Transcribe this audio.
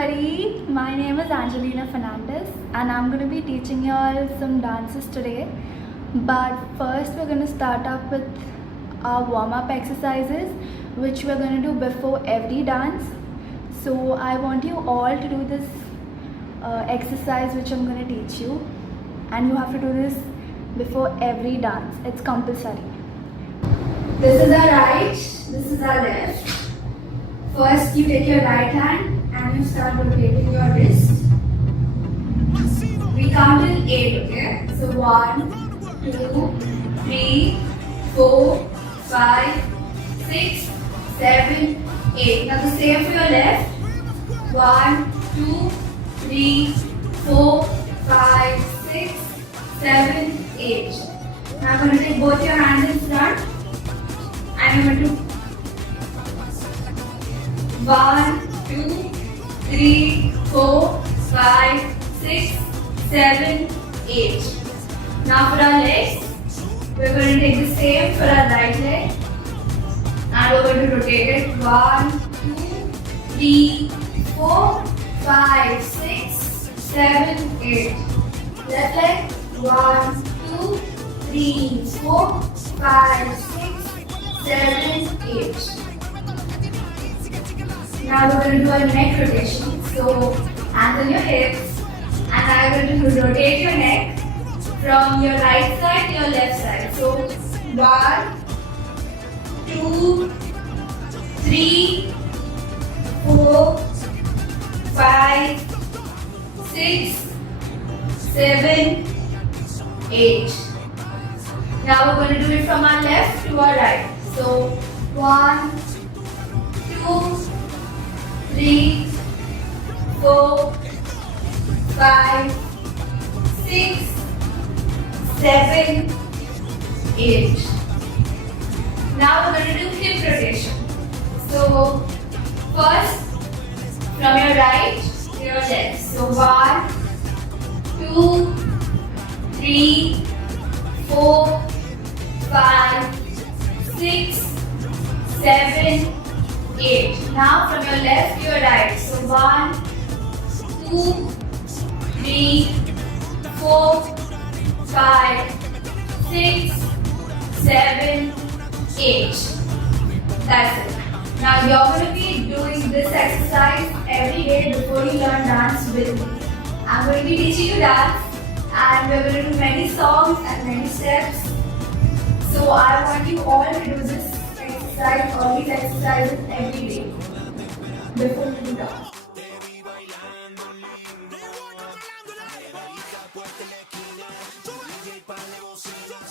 everybody, my name is Angelina Fernandez and I'm going to be teaching you all some dances today. But first we're going to start up with our warm-up exercises which we're going to do before every dance. So I want you all to do this exercise which I'm going to teach you, and you have to do this before every dance. It's compulsory. This is our right, this is our left. First you take your right hand and you start rotating your wrist. We count till 8, okay? So 1, 2, 3, 4, 5, 6, 7, 8. Now the same for your left. 1, 2, 3, 4, 5, 6, 7, 8. Now I'm going to take both your hands in front and I'm going to 1, 2, 3, 4, 5, 6, 7, 8. Now for our legs, we're going to take the same for our right leg and we're going to rotate it 1, 2, 3, 4, 5, 6, 7, 8. Left leg 1, 2, 3, 4, 5, 6, 7, 8. Now we're going to do a neck rotation. So hands on your hips and I'm going to rotate your neck from your right side to your left side. So 1, 2, 3, 4, 5, 6, 7, 8. Now we're going to do it from our left to our right. So 1, 2, 3, 4, 5, 6, 7, 8. Now we're going to do hip rotation. So first from your right to your left. So 1, 2, 3, 4, 5, 6, 7, 8. Now from your left to your right. So 1, 2, 3, 4, 5, 6, 7, 8. That's it. Now you're going to be doing this exercise every day before you learn dance with me. I'm going to be teaching you dance and we're going to do many songs and many steps. So I want you all to do this exercise, all these exercises every day before you do dance.